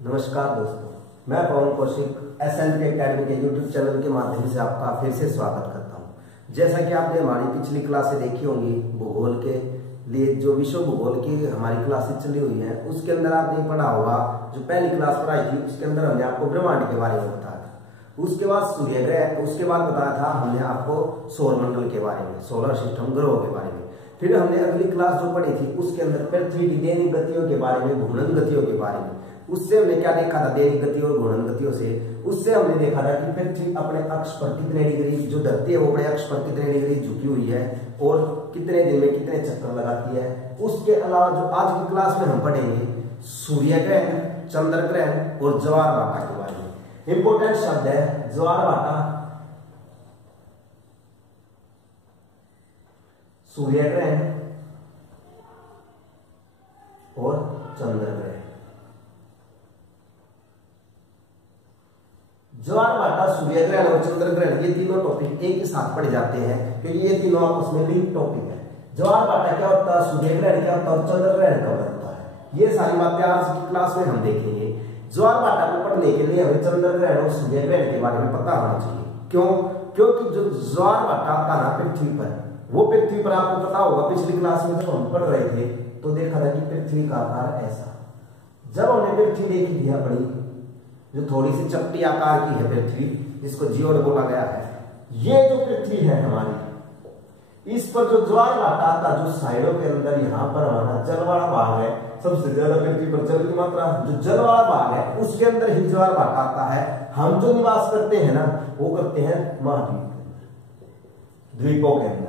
नमस्कार दोस्तों, मैं पवन कौशिक SNP एकेडमी के यूट्यूब चैनल के माध्यम से आपका फिर से स्वागत करता हूं। जैसा कि आपने हमारी पिछली क्लासें देखी होंगी, भूगोल के लिए जो विश्व भूगोल की हमारी क्लासें चली हुई हैं, उसके अंदर आपने पढ़ा होगा, जो पहली क्लास पढ़ाई थी उसके अंदर हमने आपको ब्रह्मांड के बारे में बताया था। उसके बाद सूर्य ग्रह, उसके बाद बताया था हमने आपको सौरमंडल के बारे में, सोलर सिस्टम, ग्रहों के बारे में। फिर हमने अगली क्लास जो पढ़ी थी उसके अंदर पृथ्वी की दैनिक गतियों के बारे में, घूर्णन गतियों के बारे में। उससे हमने क्या देखा था, दैनिक गतियों और घूर्णन गतियों से उससे हमने देखा था कि पृथ्वी अपने अक्ष पर कितने डिग्री, जो धरती है वो अपने अक्ष पर कितने डिग्री झुकी हुई है और कितने दिन में कितने चक्कर लगाती है। उसके अलावा जो आज की क्लास में हम पढ़ेंगे सूर्य ग्रहण, चंद्र ग्रहण और ज्वार भाटा के बारे में। इंपोर्टेंट शब्द है ज्वार भाटा, सूर्य ग्रहण और चंद्र ग्रहण। ज्वार भाटा, सूर्य ग्रहण और चंद्र ग्रहण, ये तीनों टॉपिक एक ही साथ पढ़े जाते हैं क्योंकि ये तीनों आपस में लिंक टॉपिक है। ज्वार भाटा क्या होता है, सूर्य ग्रहण क्या होता है और चंद्र ग्रहण कब होता है, ये सारी बातें आज की क्लास में हम देखेंगे। ज्वार भाटा को पढ़ने के लिए हमें चंद्र ग्रहण और सूर्य ग्रहण के बारे में पता होना चाहिए। क्यों? क्योंकि जो ज्वार भाटा था ना पृथ्वी पर, वो पृथ्वी पर आपको पता होगा, पिछली क्लास में जब हम पढ़ रहे थे तो देखा था कि पृथ्वी का आकार ऐसा। जब हमने पृथ्वी देखी थी अपनी, जो थोड़ी सी चपटी आकार की है पृथ्वी, जिसको जियोड बोला गया है, ये जो पृथ्वी है हमारी, इस पर जो ज्वार भाटा आता, जो साइडों के अंदर यहाँ पर हमारा जल वाला भाग है, सबसे ज्यादा पृथ्वी पर जल की मात्रा, जो जल वाला भाग है उसके अंदर ही ज्वार भाटा आता है। हम जो निवास करते हैं ना, वो करते हैं महाद्वीप के अंदर, द्वीपों के अंदर।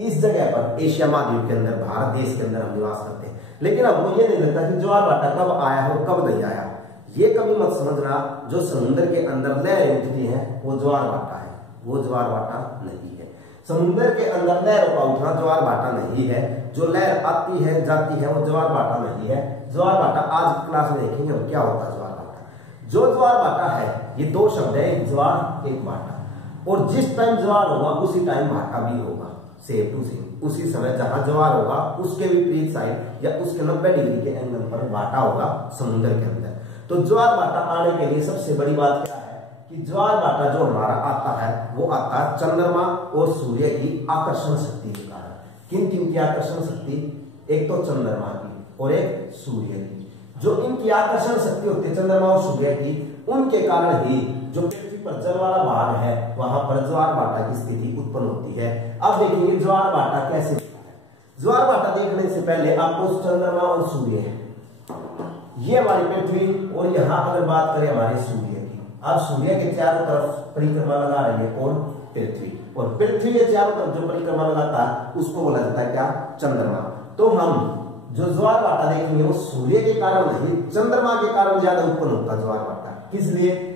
इस जगह पर एशिया महाद्वीप के अंदर, भारत देश के अंदर हम निवास करते हैं। लेकिन हमको ये नहीं लगता कि ज्वार भाटा कब आया और कब नहीं आया। ये कभी मत समझना जो समुद्र के अंदर लहरें उठती हैं वो ज्वार भाटा है, वो ज्वार भाटा नहीं है। समुद्र के अंदर लहरों का उठना ज्वार भाटा नहीं है। जो लहर आती है जाती है वो ज्वार भाटा नहीं है। ज्वार भाटा आज की क्लास में देखेंगे हम क्या होता है ज्वार भाटा। जो ज्वार भाटा है, ये दो शब्द है, एक ज्वार एक भाटा। और जिस टाइम ज्वार होगा उसी टाइम भाटा भी होगा, सेम टू सेम। उसी समय जहां ज्वार होगा उसके विपरीत साइड या उसके 90 डिग्री के एंगल पर भाटा होगा समुद्र के अंदर। तो ज्वार भाटा आने के लिए सबसे बड़ी बात क्या है कि ज्वार भाटा जो हमारा आता है वो आता है चंद्रमा और सूर्य की आकर्षण शक्ति के कारण। किन किन की आकर्षण शक्ति? एक तो चंद्रमा की और एक सूर्य की। जो इनकी आकर्षण शक्ति होती है चंद्रमा और सूर्य की, उनके कारण ही जो पृथ्वी पर जल वाला भाग है वहां पर ज्वार भाटा की स्थिति उत्पन्न होती है। अब देखेंगे ज्वार भाटा कैसे होता है। ज्वार भाटा देखने से पहले आपको चंद्रमा और सूर्य, ये हमारी पृथ्वी, और यहाँ अगर बात करें हमारे सूर्य की, अब सूर्य के चारों तरफ परिक्रमा लगा रही है और पृथ्वी, और पृथ्वी के चारों तरफ जो परिक्रमा लगाता है उसको बोला जाता है क्या? चंद्रमा। तो हम जो ज्वार भाटा देखेंगे वो सूर्य के कारण नहीं, चंद्रमा के कारण ज्यादा उत्पन्न होता है ज्वार भाटा। किस लिए?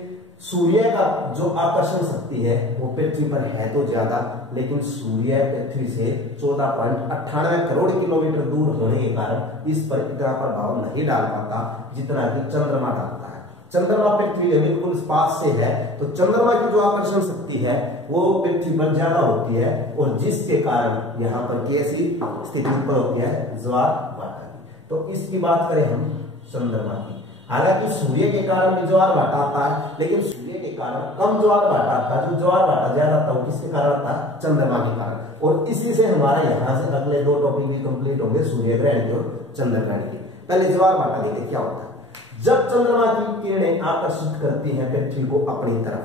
सूर्य का जो आकर्षण शक्ति है वो पृथ्वी पर है तो ज्यादा, लेकिन सूर्य पृथ्वी से 14.98 करोड़ किलोमीटर दूर होने के कारण इस पर इतना प्रभाव नहीं डाल पाता जितना कि चंद्रमा डालता है। चंद्रमा पृथ्वी के बिल्कुल पास से है, तो चंद्रमा की जो आकर्षण शक्ति है वो पृथ्वी पर ज्यादा होती है, और जिसके कारण यहाँ पर कैसी स्थिति उत्पन्न होती है? ज्वार भाटा की। तो इसकी बात करें हम चंद्रमा की, हालांकि सूर्य के कारण भी ज्वार भाटा आता है, लेकिन सूर्य के कारण कम ज्वार भाटा आता है। जो ज्वार भाटा ज्यादा आता है किसके कारण आता है? चंद्रमा के कारण। और इसी से हमारा यहाँ से अगले दो टॉपिक भी कंप्लीट होंगे, सूर्य ग्रहण और चंद्र ग्रहण के। पहले ज्वार भाटा देखिए क्या होता है। जब चंद्रमा की किरणें आकर्षित करती हैं पृथ्वी को अपनी तरफ,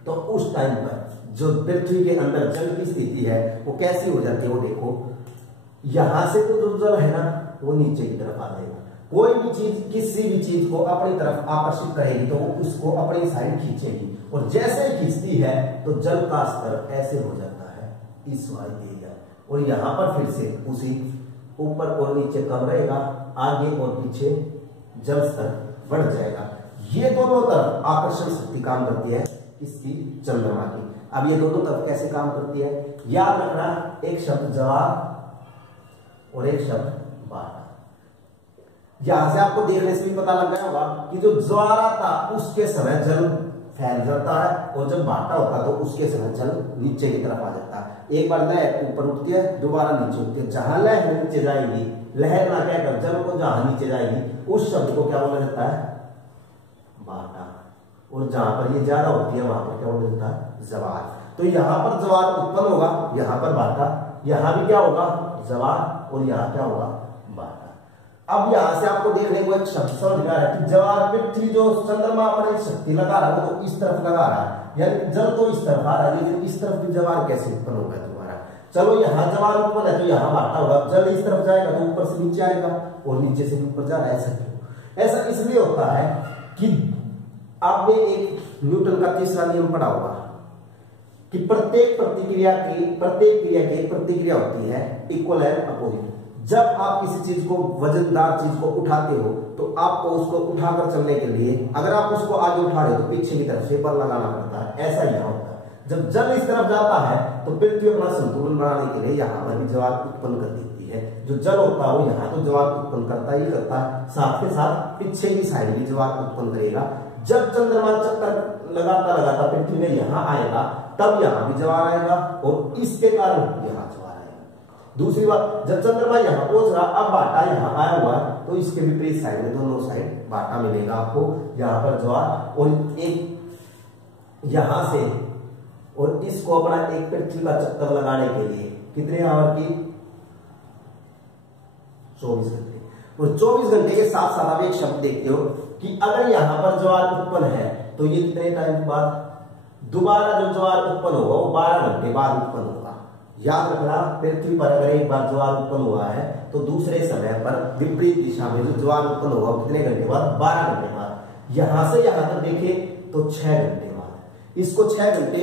तो उस टाइम पर जो पृथ्वी के अंदर जल की स्थिति है वो कैसी हो जाती है? वो देखो, यहां से तो जो जल है ना वो नीचे की तरफ आ जाएगा। कोई भी चीज किसी भी चीज को अपनी तरफ आकर्षित करेगी तो वो उसको अपनी साइड खींचेगी, और जैसे ही खींचती है तो जल का स्तर ऐसे हो जाता है इस वाली एरिया, और यहाँ पर फिर से उसी ऊपर और नीचे कम रहेगा, आगे और पीछे जल स्तर बढ़ जाएगा। ये दोनों तरफ आकर्षण शक्ति काम करती है इसकी, चंद्रमा की। अब ये दोनों तरफ कैसे काम करती है याद रखना, एक शब्द ज्वार और एक शब्द भाटा। यहां से आपको देखने से भी पता लग गया होगा कि जो ज्वार आता उसके समय जल फैल जाता है, और जब भाटा होता है तो उसके समय जल नीचे की तरफ आ जाता है। एक बार लहर ऊपर उठती है, दोबारा नीचे उठती है। जहां लहर नीचे जाएगी, लहर ना कहकर जल को जहां नीचे जाएगी, उस शब्द को क्या बोला जाता है? बाटा, और जहां पर ये ज्यादा होती है वहां पर क्या मिलता है, ज्वार। तो यहाँ पर ज्वार उत्पन्न होगा, यहाँ पर बाटा, यहाँ भी क्या होगा, ज्वार, और यहाँ क्या होगा, बाटा। अब यहाँ से आपको देखने को एक शब्द समझ में आ रहा है कि ज्वार पृथ्वी जो चंद्रमा पर शक्ति लगा रहा है वो तो इस तरफ लगा रहा है, यानी जल तो इस तरफ आ रहा है, लेकिन इस तरफ भी ज्वार कैसे उत्पन्न होगा तुम्हारा। चलो यहाँ ज्वार उत्पन्न है तो यहाँ बाटा होगा, जल इस तरफ जाएगा तो ऊपर से नीचे आएगा और नीचे से ऊपर जा रहा है। ऐसा क्यों? ऐसा इसलिए होता है कि आपने एक न्यूटन का तीसरा नियम पढ़ा होगा कि प्रत्येक क्रिया की प्रतिक्रिया होती है इक्वल एंड अपोजिट। जब आप किसी चीज को, वजनदार चीज को उठाते हो तो आपको उसको उठाकर चलने के लिए अगर आप उसको आगे उठा रहे हो तो पीछे की तरफ से बल लगाना पड़ता है। ऐसा ही होता है जब जल इस तरफ जाता है तो पृथ्वी अपना संतुलन बनाने के लिए यहाँ पर भी ज्वार उत्पन्न कर देती है। जो जल होता है वो यहाँ तो ज्वार उत्पन्न करता ही करता है, साथ के साथ पीछे की साइड भी ज्वार उत्पन्न करेगा। जब चंद्रमा चक्कर लगाता पृथ्वी में यहाँ आएगा तब यहाँ भी ज्वार आएगा और इसके कारण यहाँ ज्वार आएगा। दूसरी बात, जब चंद्रमा यहाँ पहुंच रहा, अब बाटा यहाँ आया हुआ है तो इसके विपरीत साइड में दोनों साइड बाटा मिलेगा आपको, यहाँ पर ज्वार, और एक यहाँ से और इसको अपना एक पृथ्वी का चक्कर लगाने के लिए कितने आवर की, 24 घंटे। और 24 घंटे के साथ साथ आप एक शब्द देखते हो कि अगर यहाँ पर ज्वार उत्पन्न है तो ये कितने टाइम बाद दोबारा जो ज्वार उत्पन्न होगा वो 12 घंटे बाद उत्पन्न होगा। याद रखना, पृथ्वी पर अगर एक बार ज्वार उत्पन्न हुआ है तो दूसरे समय पर विपरीत दिशा में जो ज्वार उत्पन्न होगा कितने घंटे बाद, 12 घंटे बाद। यहां से यहां तक देखें तो 6 घंटे बाद। इसको 6 घंटे,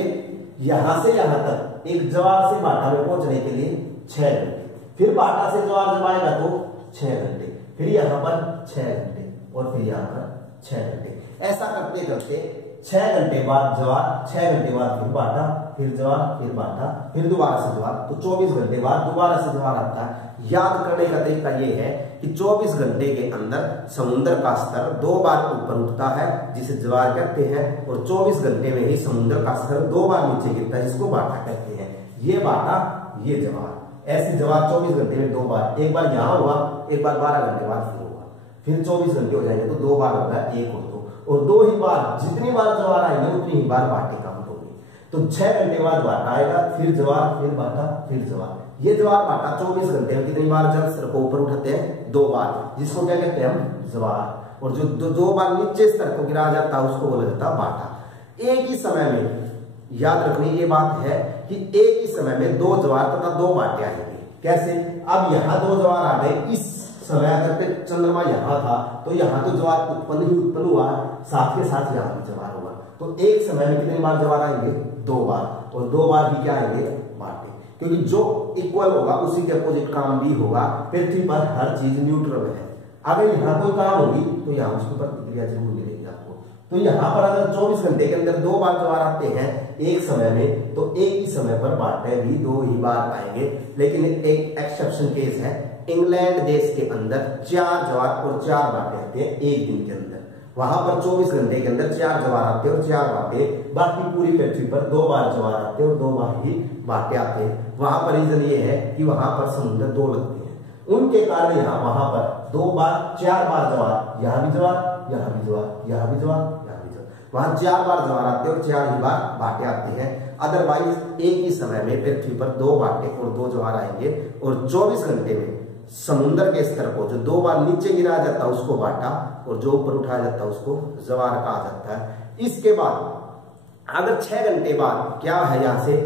यहां से यहां तक एक ज्वार से बाटा में पहुंचने के लिए 6 घंटे, फिर बाटा से ज्वार जब आएगा तो 6 घंटे, फिर यहाँ पर 6 घंटे और फिर यहाँ पर 6 घंटे। ऐसा करते करते 6 घंटे बाद ज्वार, 6 घंटे बाद फिर बाटा, फिर ज्वार, फिर बाटा, फिर दोबारा से ज्वार, तो 24 घंटे बाद दोबारा से ज्वार आता है। याद करने का तरीका ये है कि 24 घंटे के अंदर समुद्र का स्तर 2 बार ऊपर उठता है जिसे ज्वार कहते हैं, और 24 घंटे में ही समुद्र का स्तर 2 बार नीचे गिरता है जिसको बाटा कहते हैं। ये बाटा, ये ज्वार। ऐसी ज्वार 24 घंटे में 2 बार, एक बार यहाँ हुआ, एक बार 12 घंटे बाद फिर हुआ, फिर 24 घंटे हो जाएंगे तो 2 बार होगा, 1 और 2 ही बार। जितनी बार ज्वार आएंगे उतनी ही बार बाटे काउंट होगी। तो 6 घंटे बाद बाटा आएगा, फिर ज्वार, फिर बाटा, फिर ज्वार। ये ज्वार बाटा 24 घंटे में कितनी बार जल स्तर को ऊपर उठाते हैं, 2 बार, जिसको क्या कहते हैं हम, ज्वार। और जो 2 बार नीचे स्तर को गिरा जाता है उसको बोला जाता है बाटा। एक ही समय में, याद रखनी ये बात है कि एक ही समय में 2 ज्वार तथा 2 बाटे आएंगे। कैसे? अब यहाँ 2 ज्वार आ गए, इस समय अगर चंद्रमा यहाँ था तो यहाँ तो ज्वार उत्पन्न हुआ, साथ के साथ यहाँ भी ज्वार हुआ, तो एक समय में कितनी बार ज्वार आएंगे, 2 बार, और 2 बार भी क्या आएंगे, बाटे। क्योंकि जो इक्वल होगा उसी के अपोजिट काम भी होगा। पृथ्वी पर हर चीज न्यूट्रल है, अगर यहाँ कोई काम होगी तो यहाँ उसकी प्रतिक्रिया जरूर मिलेगी आपको। तो यहाँ पर अगर 24 घंटे के अंदर 2 बार ज्वार आते हैं एक समय में, तो एक ही समय पर बाटे भी 2 ही बार आएंगे। लेकिन एक एक्सेप्शन केस है, इंग्लैंड देश के अंदर 4 ज्वार और 4 बाटे आते हैं एक दिन के अंदर। वहां पर 24 घंटे के अंदर 4 ज्वार आते हैं और 4 बाटे, बाकी पूरी पृथ्वी पर 2 बार ज्वार आते हैं और 2 बार ही बाटे आते हैं। वहां पर रीजन ये है कि वहां पर समुद्र 2 लगते हैं, उनके कारण यहाँ वहां पर 2 बार 4 बार ज्वार, यहाँ भी ज्वार, यहाँ भी ज्वार, यहाँ भी ज्वार, यहाँ भी ज्वार, वहां 4 बार ज्वार आते हैं और 4 ही बार बाटे आते हैं। अदरवाइज एक ही समय में पृथ्वी पर 2 बाटे और 2 ज्वार आएंगे। और 24 घंटे में समुद्र के स्तर को जो 2 बार नीचे गिराया जाता है उसको बाटा, और जो ऊपर उठाया जाता है उसको ज्वार कहा जाता है। इसके बाद अगर 6 घंटे बाद क्या है, यहां से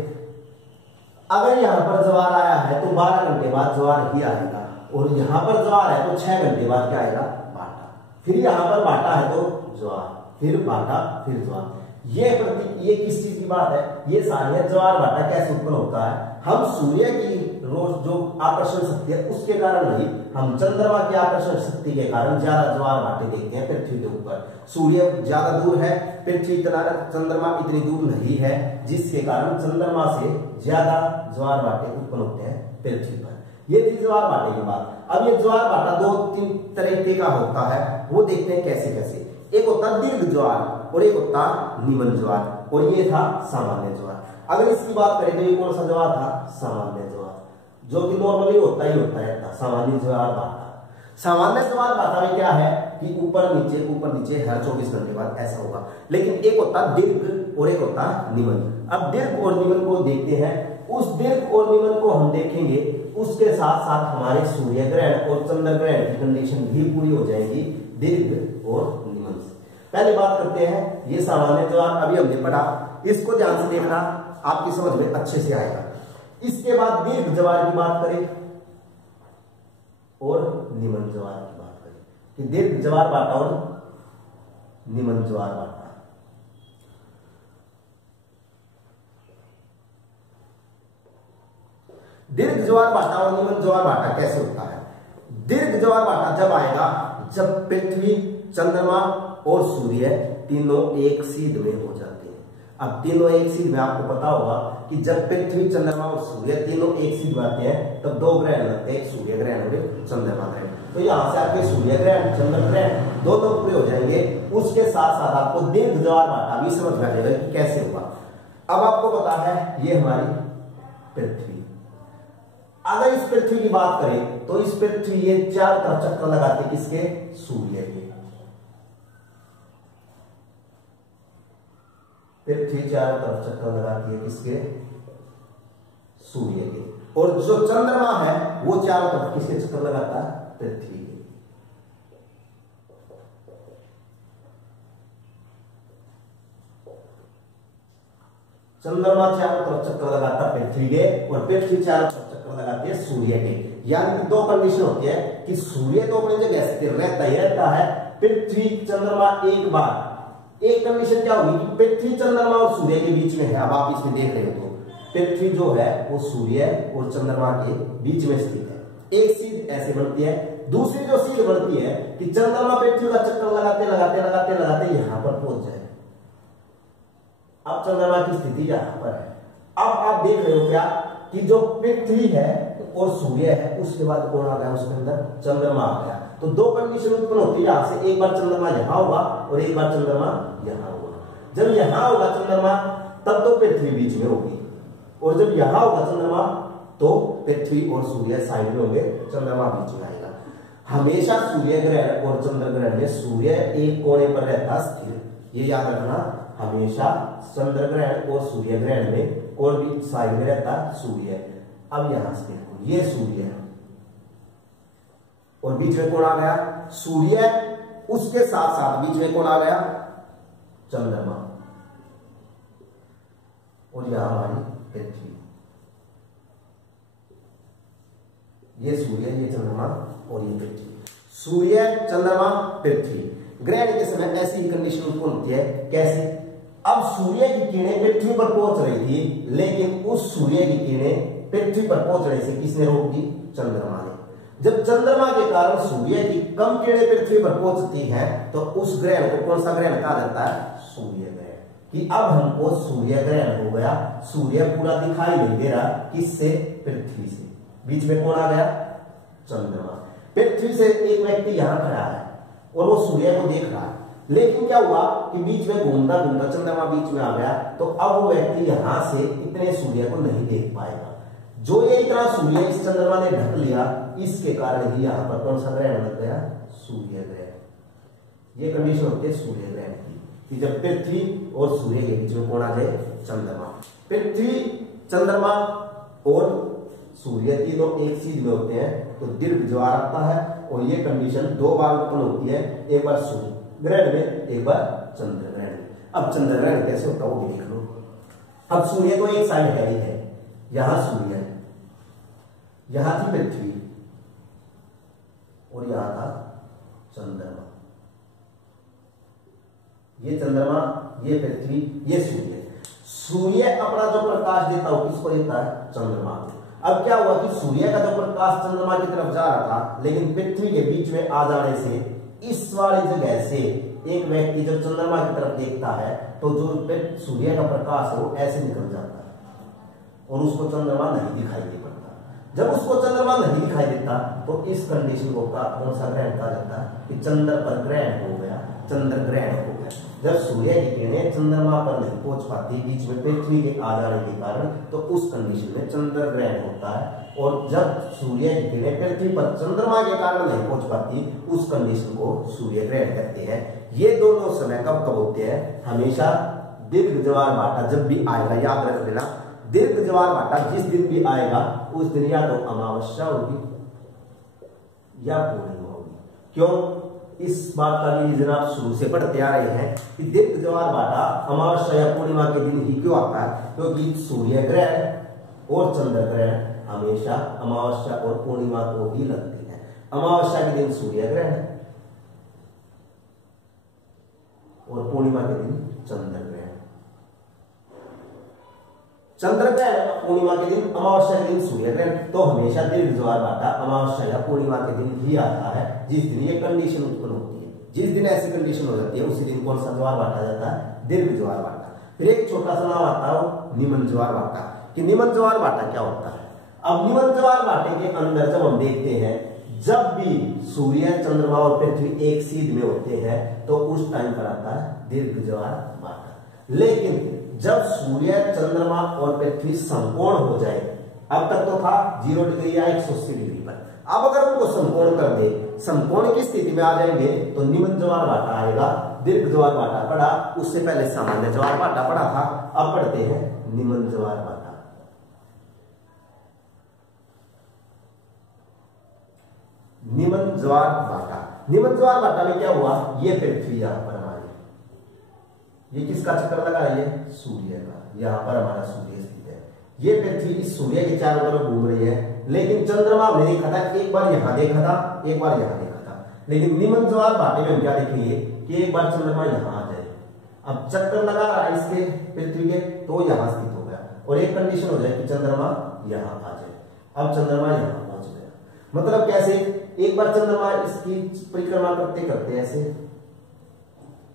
अगर यहां पर ज्वार आया है तो 12 घंटे बाद ज्वार ही आएगा, और यहां पर ज्वार है तो 6 घंटे बाद क्या आएगा, बाटा। फिर यहां पर बाटा है तो ज्वार, फिर बाटा, फिर ज्वार। ये किस चीज की बात है, ये सारी है ज्वार बाटा कैसे उत्पन्न होता है। हम सूर्य की रोज जो आकर्षण शक्ति है उसके कारण नहीं, हम चंद्रमा की आकर्षण शक्ति के कारण ज्यादा ज्वार बाटे देखते हैं पृथ्वी के ऊपर। सूर्य ज्यादा दूर है, पृथ्वी इतना, चंद्रमा इतनी दूर नहीं है, जिसके कारण चंद्रमा से ज्यादा ज्वार बाटे उत्पन्न होते हैं पृथ्वी पर। ये थी ज्वार बाटे की बात। अब ये ज्वार बाटा 2-3 तरीके का होता है, वो देखते हैं कैसे कैसे। एक होता दीर्घ ज्वार और एक होता निमन ज्वार, और ये था सामान्य ज्वार। अगर इसकी बात करें तो ये कौन सा ज्वार था, सामान्य ज्वार, जो कि नॉर्मली होता ही होता है सामान्य ज्वार बाटा। सामान्य ज्वार बाटा में क्या है कि ऊपर नीचे हर 24 घंटे बाद ऐसा होगा। लेकिन एक होता दीर्घ और एक होता निमन। अब दीर्घ और निमन को देखते हैं। उस दीर्घ और निमन को हम देखेंगे, उसके साथ साथ हमारे सूर्य ग्रहण और चंद्र ग्रहण की कंडीशन भी पूरी हो जाएगी दीर्घ और निमन से। पहले बात करते हैं ये सामान्य ज्वार, अभी हमने पढ़ा, इसको ध्यान से देखना, आपकी समझ में अच्छे से आएगा। इसके बाद दीर्घ ज्वार की बात करें और निमन ज्वार की बात करें कि दीर्घ ज्वार बाटा और निमन ज्वार बाटा। दीर्घ ज्वार बाटा और निमन ज्वार बाटा कैसे होता है? दीर्घ ज्वार बाटा जब आएगा जब पृथ्वी, चंद्रमा और सूर्य तीनों एक सीध में हो जाते हैं। अब तीनों एक सीध में आपको पता होगा कि जब पृथ्वी, चंद्रमा और सूर्य तीनों एक सीध में आते हैं तब दो ग्रहण लगते हैं, एक सूर्य ग्रहण और एक चंद्रमा ग्रहण। तो यहां से आपके सूर्य ग्रहण, चंद्र ग्रहण दोनों पूरे हो जाएंगे। उसके साथ साथ आपको दीर्घ ज्वार बाटा भी समझ में आ जाएगा कि कैसे होगा। अब आपको पता है ये हमारी पृथ्वी, अगर इस पृथ्वी की बात करें तो इस पृथ्वी ये चार तरफ चक्कर लगाते किसके? सूर्य के। पृथ्वी चारों तरफ चक्कर लगाती है किसके? सूर्य के। और जो चंद्रमा है वो चारों तरफ किसके चक्कर लगाता है? पृथ्वी के। चंद्रमा चारों तरफ चक्कर लगाता है पृथ्वी के और पृथ्वी चारों तरफ चक्कर लगाती है सूर्य के। यानी कि दो कंडीशन होती है कि सूर्य तो अपनी जगह स्थिर रहता ही रहता है, पृथ्वी, चंद्रमा एक बार। एक कंडीशन क्या होगी कि पृथ्वी, चंद्रमा और सूर्य के बीच में है। अब आप इसमें देख रहे हो तो पृथ्वी जो है वो सूर्य और चंद्रमा के बीच में स्थित है। एक सीध ऐसे बनती है, दूसरी जो सीध बनती है कि चंद्रमा पृथ्वी का चक्कर लगाते लगाते लगाते लगाते यहां पर पहुंच जाए। अब चंद्रमा की स्थिति यहां पर है। अब आप देख रहे हो क्या कि जो पृथ्वी है और सूर्य है उसके बाद कौन आ गया उसके अंदर? चंद्रमा आ गया। तो दो कंडीशन उत्पन्न होती है यहां से, एक बार चंद्रमा यहां होगा और एक बार चंद्रमा यहां होगा। जब यहां होगा चंद्रमा तब तो पृथ्वी बीच में होगी, और जब यहां होगा चंद्रमा तो पृथ्वी और सूर्य साइड में होंगे, चंद्रमा बीच में आएगा। हमेशा सूर्य ग्रहण और चंद्र ग्रहण में सूर्य एक कोने पर रहता स्थिर, ये याद रखना। हमेशा चंद्र ग्रहण और सूर्य ग्रहण में कौन भी साइड में रहता? सूर्य। अब यहां से देखो ये सूर्य है और बीच में कौन आ गया? सूर्य। उसके साथ साथ बीच में कौन आ गया? चंद्रमा। और यहां हमारी पृथ्वी। ये सूर्य, ये चंद्रमा और ये पृथ्वी। सूर्य, चंद्रमा, पृथ्वी। ग्रहण के समय ऐसी ही कंडीशन उत्पन्न होती है। कैसे? अब सूर्य की किरणें पृथ्वी पर पहुंच रही थी, लेकिन उस सूर्य की किरणें पृथ्वी पर पहुंचने से किसने रोक दी? चंद्रमा ने। जब चंद्रमा के कारण सूर्य की कम किरणें पृथ्वी पर पहुंचती हैं तो उस ग्रहण को कौन सा ग्रहण कहा जाता है? सूर्य ग्रहण। कि अब हमको सूर्य ग्रहण हो गया, सूर्य पूरा दिखाई नहीं दे रहा, किससे? पृथ्वी से। बीच में कौन आ गया? चंद्रमा। पृथ्वी से एक व्यक्ति यहां खड़ा है और वो सूर्य को देख रहा है, लेकिन क्या हुआ कि बीच में घूमता घूमता चंद्रमा बीच में आ गया, तो अब वो व्यक्ति यहां से इतने सूर्य को नहीं देख पाएगा। जो ये इतना सूर्य इस चंद्रमा ने ढक लिया, इसके कारण ही यहां पर कौन सा ग्रहण लग गया? सूर्य ग्रहण। ये कंडीशन होती है सूर्य ग्रहण की कि जब पृथ्वी और सूर्य के बीच में कौन आ जाए? चंद्रमा। पृथ्वी, चंद्रमा और सूर्य तीनों एक सीध में होते हैं तो दीर्घ ज्वार आता है। और ये कंडीशन दो बार उत्पन्न होती है, एक बार सूर्य ग्रहण में, एक बार चंद्र ग्रहण में। अब चंद्र ग्रहण कैसे होता है वो देख लो। अब सूर्य तो एक साइड है ही है, यहां सूर्य है, यहां थी पृथ्वी और यहां था चंद्रमा। ये चंद्रमा, ये पृथ्वी, ये सूर्य। सूर्य अपना जो प्रकाश देता हो किसको देता है? चंद्रमा को। अब क्या हुआ कि सूर्य का जो प्रकाश चंद्रमा की तरफ जा रहा था, लेकिन पृथ्वी के बीच में आ जाने से इस वाली जगह से एक व्यक्ति जब चंद्रमा की तरफ देखता है तो जो सूर्य का प्रकाश है वो ऐसे निकल जाता है और उसको चंद्रमा नहीं दिखाई दे पड़ता। जब उसको चंद्रमा नहीं दिखाई देता तो इस कंडीशन को कौन सा ग्रहण कहा जाता है? कि चंद्र पर ग्रहण हो गया, चंद्र ग्रहण हो गया। जब सूर्य की किरणें चंद्रमा पर नहीं पहुंच पाती बीच में पृथ्वी के आ जाने के कारण, तो उस कंडीशन में चंद्र ग्रहण होता है। और जब सूर्य की किरणें पृथ्वी पर चंद्रमा के कारण नहीं पहुंच पाती, उस कंडीशन को सूर्य ग्रहण कहते हैं। ये दोनों समय कब कब होते हैं? हमेशा दीर्घ ज्वार भाटा जब भी आएगा, याद रख लेना, दीर्घ ज्वार भाटा जिस दिन भी आएगा उस दिन या तो अमावस्या होगी या पूर्णिमा होगी। क्यों? इस बात का भी रीजन आप शुरू से पढ़ते आ रहे हैं कि दीर्घ ज्वार भाटा अमावस्या या पूर्णिमा के दिन ही क्यों आता है? क्योंकि सूर्य ग्रहण और चंद्र ग्रहण हमेशा अमावस्या और पूर्णिमा को ही लगती है। अमावस्या के दिन सूर्य ग्रहण और पूर्णिमा के दिन चंद्र ग्रहण। चंद्र ग्रहण पूर्णिमा के दिन, अमावस्या के दिन सूर्य ग्रहण, तो हमेशा दीर्घ ज्वार भाटा अमावस्या या पूर्णिमा के दिन ही आता है, जिस दिन ये कंडीशन उत्पन्न होती है। जिस दिन ऐसी कंडीशन हो जाती है उसी दिन कौन सा ज्वार भाटा जाता है? दीर्घ ज्वार भाटा। फिर एक छोटा सा नाम आता है निमन ज्वार भाटा, कि निमन ज्वार भाटा क्या होता है। अब निमन ज्वार भाटे के अंदर जब हम देखते हैं, जब भी सूर्य, चंद्रमा और पृथ्वी एक सीध में होते हैं तो उस टाइम पर आता है दीर्घ ज्वार भाटा। लेकिन जब सूर्य, चंद्रमा और पृथ्वी समकोण हो जाए, अब तक तो था 0 डिग्री या 180 डिग्री पर, अब अगर उनको समकोण कर दे, समकोण की स्थिति में आ जाएंगे तो निमन ज्वार भाटा आएगा। दीर्घ ज्वार भाटा पढ़ा, उससे पहले सामान्य ज्वार भाटा पढ़ा था, अब पढ़ते हैं निमन ज्वार भाटा। निमन ज्वार भाटा, निमन ज्वार भाटा में क्या हुआ? ये पृथ्वी यहां पर हमारी, ये किसका चक्कर लगा रही है? सूर्य का। यहां पर हमारा सूर्य स्थित है, ये पृथ्वी इस सूर्य के चारों तरफ घूम रही है। लेकिन चंद्रमा हमने देखा था, एक बार यहां देखा था, एक बार यहां देखा था। लेकिन निमन ज्वार भाटे में हम क्या देखेंगे कि एक बार चंद्रमा यहां आ जाए, अब चक्कर लगा रहा है इसके पृथ्वी के, तो यहां स्थित हो गया, और एक कंडीशन हो जाए कि चंद्रमा यहां आ जाए। अब चंद्रमा यहां पहुंच गया, मतलब कैसे? एक बार चंद्रमा इसकी परिक्रमा करते करते ऐसे,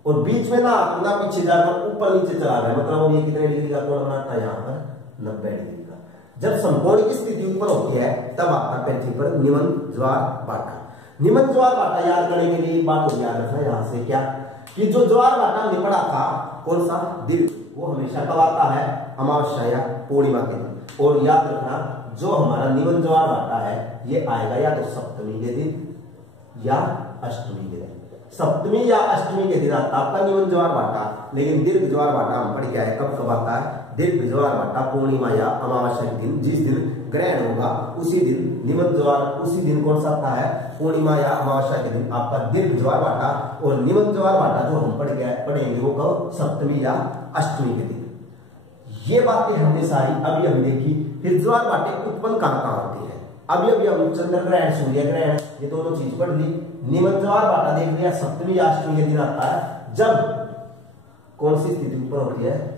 और बीच में ना पीछे जाकर ऊपर नीचे चला गया, मतलब ये कितने डिग्री का कोण बनाता है? यहाँ पर 90 डिग्री का। जब समकोण की स्थिति ऊपर होती है तब आता पृथ्वी पर निमन ज्वार भाटा। निमन ज्वार भाटा याद करने के लिए बात को याद रखना यहां से, क्या कि जो ज्वार भाटा हमने पढ़ा था कौन सा? दीर्घ, वो हमेशा कब आता है? अमावस्या या पूर्णिमा के दिन। और याद रखना जो हमारा निमन ज्वार भाटा है ये आएगा या तो सप्तमी के दिन या अष्टमी के दिन। सप्तमी या अष्टमी के दिन आता आपका निमन ज्वार भाटा। लेकिन दीर्घ ज्वार भाटा हम पढ़ के आए, कब कब आता है? दीर्घ ज्वार भाटा पूर्णिमा या अमावस्या के दिन, जिस दिन ग्रहण होगा उसी दिन निमन ज्वार, उसी दिन कौन सा आता है? पूर्णिमा या अमावस्या के दिन आपका दीर्घ ज्वार भाटा। और निमन ज्वार भाटा जो हम पढ़ेंगे वो कब? सप्तमी या अष्टमी के दिन। ये बातें हमने सारी अभी हम देखी। फिर ज्वार भाटे उत्पन्न कहां होती है? अभी हम चंद्र ग्रहण, सूर्य ग्रहण, ये दोनों चीज पढ़ ली। निमन ज्वार भाटा देख लिया, सप्तमी या अष्टमी के दिन आता है, जब कौन सी स्थिति उत्पन्न होती है?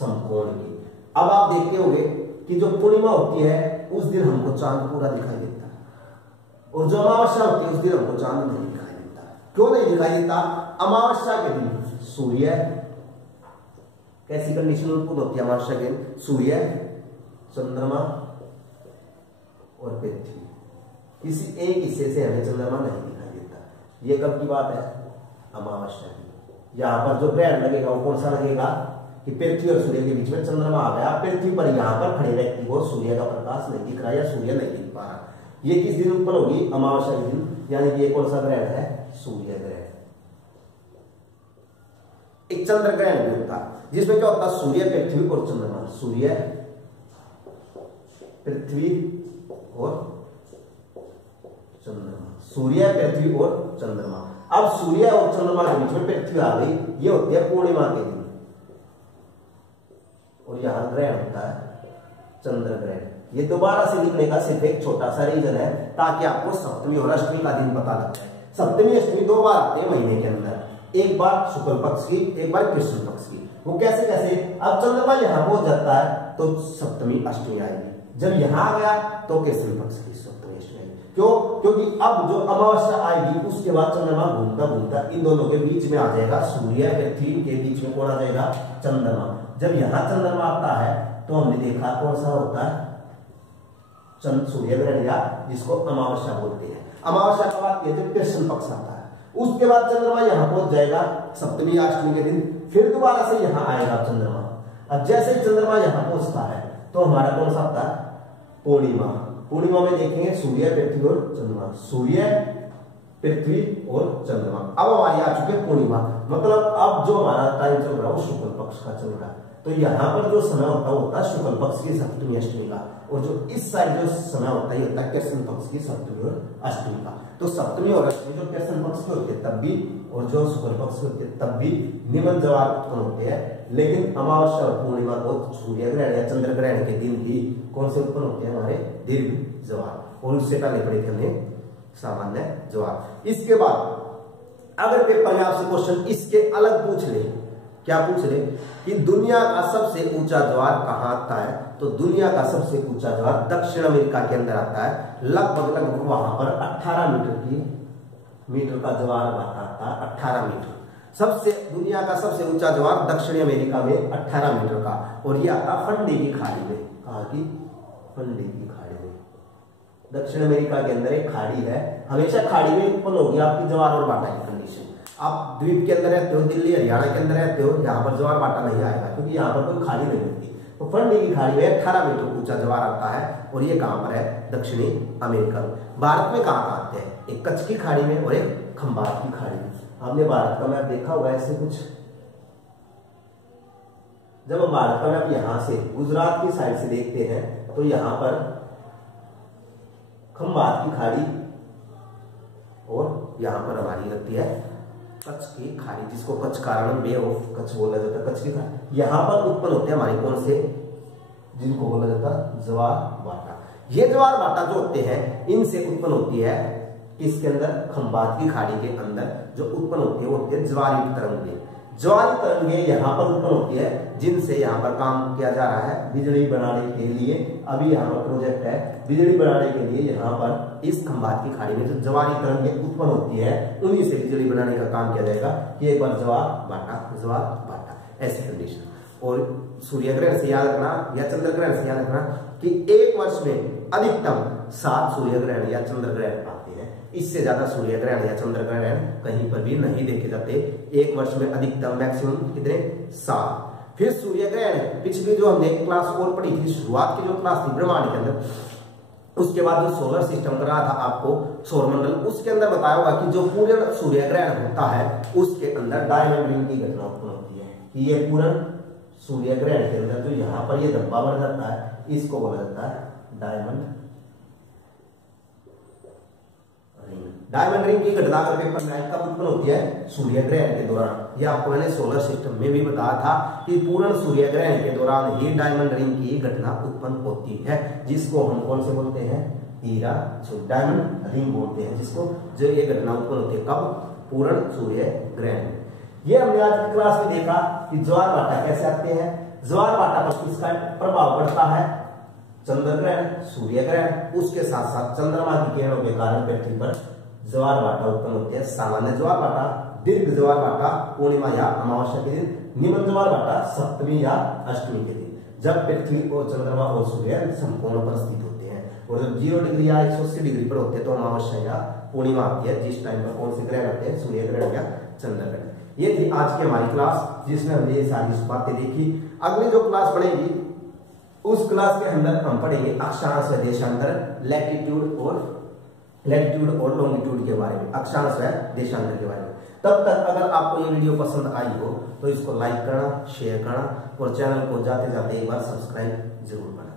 समकोण की। अब आप देखते होंगे कि जो पूर्णिमा होती है उस दिन हमको चांद पूरा दिखाई देता है, और जो अमावस्या होती है उस दिन हमको चांद नहीं दिखाई देता। क्यों नहीं दिखाई देता? अमावस्या के दिन सूर्य, कैसी कंडीशन उत्पन्न होती है अमावस्या के दिन? सूर्य, चंद्रमा और पृथ्वी, किसी एक हिस्से से हमें चंद्रमा नहीं दिखाई देता। ये कब की बात है? अमावस्या की। यहाँ पर जो ग्रहण लगेगा वो कौन सा लगेगा कि पृथ्वी और सूर्य के बीच में चंद्रमा आ गया, पृथ्वी पर यहाँ पर खड़े व्यक्ति को सूर्य का प्रकाश नहीं दिख रहा या सूर्य नहीं दिख पा रहा। ये किस दिन उत्पन्न होगी? अमावस्या के दिन। यानी कि ये कौन सा ग्रहण है? सूर्य ग्रहण। एक चंद्र ग्रहण भी होता है जिसमें क्या होता है? सूर्य, पृथ्वी और चंद्रमा, सूर्य, पृथ्वी और चंद्रमा, सूर्य, पृथ्वी और चंद्रमा। अब सूर्य और चंद्रमा के बीच में पृथ्वी आ गई, ये होती है पूर्णिमा के दिन, और यहां ग्रहण होता है चंद्र ग्रहण। ये दोबारा से लिखने का सिर्फ एक छोटा सा रीजन है ताकि आपको सप्तमी और अष्टमी का दिन पता लग जाए। सप्तमी अष्टमी दो बार आते हैं महीने के अंदर, एक बार शुक्ल पक्ष की, एक बार कृष्ण पक्ष की। वो कैसे कैसे? अब चंद्रमा यहां पहुंच जाता है तो सप्तमी अष्टमी आएगी, जब यहां आ गया तो कृष्ण पक्ष की सप्तमी अष्टमी आएगी। क्यों? क्योंकि अब जो अमावस्या आएगी उसके बाद चंद्रमा घूमता घूमता इन दोनों के बीच में आ जाएगा, सूर्य पृथ्वी के बीच में कौन आ जाएगा? चंद्रमा। जब यहां चंद्रमा आता है तो हमने देखा कौन सा होता है? सूर्य ग्रहण, या जिसको अमावस्या बोलते हैं। अमावस्या कब आती है? जब कृष्ण पक्ष आता है। उसके बाद चंद्रमा यहां पहुंच जाएगा सप्तमी अष्टमी के दिन, फिर दोबारा से यहां आएगा चंद्रमा। अब जैसे चंद्रमा यहां पहुंचता है तो हमारा कौन सा आता है? पूर्णिमा। पूर्णिमा में देखेंगे सूर्य, पृथ्वी और चंद्रमा, सूर्य, पृथ्वी और चंद्रमा। अब हमारी आ चुकी है पूर्णिमा, मतलब अब जो हमारा टाइम चल रहा है वो शुक्ल पक्ष का चल रहा है। तो यहाँ पर जो समय होता है शुक्ल पक्ष की सप्तमी अष्टमी का, और जो इस साइड जो समय होता है ये होता है कृष्ण पक्ष की सप्तमी और अष्टमी का। तो सप्तमी और अष्टमी जो कृष्ण पक्ष की होती है तब भी, और जो शुक्ल पक्ष की होती है तब भी निमन जवार उत्पन्न होते हैं। लेकिन अमावस्या और पूर्णिमा को सूर्य ग्रहण या चंद्र ग्रहण के दिन ही कौन से उत्पन्न होते हैं हमारे दीर्घ जवार, और उससे पहले पढ़े थे हमने सामान्य जवार। इसके बाद अगर पेपर में आपसे क्वेश्चन इसके अलग पूछ ले, क्या पूछ ले कि दुनिया का सबसे ऊंचा ज्वार कहाँ आता है, तो दुनिया का सबसे ऊंचा ज्वार दक्षिण अमेरिका के अंदर आता है। लगभग वहां पर 18 मीटर का ज्वार भाटा आता है, 18 मीटर। सबसे दुनिया का सबसे ऊंचा ज्वार दक्षिणी अमेरिका में 18 मीटर का, और ये आता फंडी की खाड़ी में। कहा की फंडी की खाड़ी में, दक्षिण अमेरिका के अंदर एक खाड़ी है, हमेशा खाड़ी में उत्पन्न होगी आपकी ज्वार और भाटा की कंडीशन। आप द्वीप के अंदर रहते हो, दिल्ली हरियाणा के अंदर रहते हो, यहाँ पर ज्वार भाटा नहीं आएगा क्योंकि यहाँ पर कोई खाड़ी नहीं होती। तो फंडी की खाड़ी में 18 मीटर ऊंचा ज्वार आता है, और ये कहां पर है, दक्षिणी अमेरिका में। भारत में कहां आते हैं, एक कच्छ की खाड़ी में और एक खंबात की खाड़ी में। आपने भारत का मैप देखा हुआ ऐसे कुछ, जब हम भारत का मैप यहां से गुजरात की साइड से देखते हैं तो यहां पर खंबात की खाड़ी, और यहां पर हमारी लगती है कच्छ की खाड़ी, जिसको कच्छ कारण बे ऑफ कच्छ बोला जाता है। कच्छ की खाड़ी यहां पर उत्पन्न होते हैं हमारी कौन से, जिनको बोला जाता है ज्वार भाटा। ये ज्वार भाटा जो होते हैं इनसे उत्पन्न होती है इसके अंदर, खंबात की खाड़ी के अंदर जो उत्पन्न होती है वो होती है ज्वारी तरंगे। ज्वारी तरंगे यहाँ पर उत्पन्न होती है, जिनसे यहाँ पर काम किया जा रहा है बिजली बनाने के लिए। अभी यहाँ पर प्रोजेक्ट है बिजली बनाने के लिए, यहाँ पर इस खंबात की खाड़ी में जो ज्वारी तरंगे उत्पन्न होती है उन्हीं से बिजली बनाने का काम किया जाएगा। कि एक बार ज्वार भाटा ऐसी कंडीशन। और सूर्य ग्रहण से याद रखना या चंद्र ग्रहण से याद रखना कि एक वर्ष में अधिकतम 7 सूर्य ग्रहण या चंद्र ग्रहण आते हैं, इससे ज्यादा सूर्य ग्रहण या चंद्र ग्रहण कहीं पर भी नहीं देखे जाते। एक वर्ष में अधिकतम मैक्सिमम कितने, 7। फिर सूर्य ग्रहण पिछली जो हमने क्लास और पढ़ी थी, शुरुआत की जो क्लास थी ब्रह्मांड के अंदर, उसके बाद जो सोलर सिस्टम कर रहा था आपको सौरमंडल, उसके अंदर बताया होगा कि जो पूर्ण सूर्य ग्रहण होता है उसके अंदर डायमंड रिंग की घटना उत्पन्न होती है। कि ये पूर्ण सूर्य ग्रहण के अंदर जो यहाँ पर ये धब्बा बन जाता है इसको बोला जाता है डायमंड रिंग। डायमंड रिंग की घटना अगर पेपर में कब उत्पन्न होती है, सूर्य ग्रहण के दौरान। ये आपको मैंने सोलर सिस्टम में भी बताया था कि पूर्ण सूर्य ग्रहण के दौरान ही डायमंड रिंग की घटना उत्पन्न होती है, जिसको हम कौन से बोलते हैं, हीरा डायमंड रिंग बोलते हैं, जिसको जो ये घटना उत्पन्न होती है कब, पूर्ण सूर्य ग्रहण। ये हमने आज की क्लास में देखा कि ज्वार भाटा कैसे आते हैं। ज्वार भाटा पर किसका प्रभाव पड़ता है, चंद्र ग्रहण, सूर्य ग्रहण, उसके साथ साथ चंद्रमा की किरणों के कारण पृथ्वी पर ज्वार भाटा उत्पन्न होते हैं। सामान्य ज्वार भाटा, दीर्घ ज्वार भाटा पूर्णिमा या अमावस्या के दिन, निमन ज्वार भाटा सप्तमी या अष्टमी के दिन, जब पृथ्वी और चंद्रमा और सूर्य संपूर्ण पर स्थित होते हैं। और जब 0 डिग्री या 180 डिग्री पर होते हैं तो अमावस्या या पूर्णिमा आती है, जिस टाइम पर कौन से ग्रहण होते हैं, सूर्य ग्रहण या चंद्र ग्रहण। ये थी आज की हमारी क्लास जिसमें हमने ये सारी बातें देखी। अगली जो क्लास पढ़ेगी उस क्लास के अंदर हम पढ़ेंगे अक्षांश व देशांतर, लैटिट्यूड और लॉन्गिट्यूड के बारे में, अक्षांश व देशांतर के बारे में। तब तक अगर आपको ये वीडियो पसंद आई हो तो इसको लाइक करना, शेयर करना, और चैनल को जाते जाते एक बार सब्सक्राइब जरूर करना।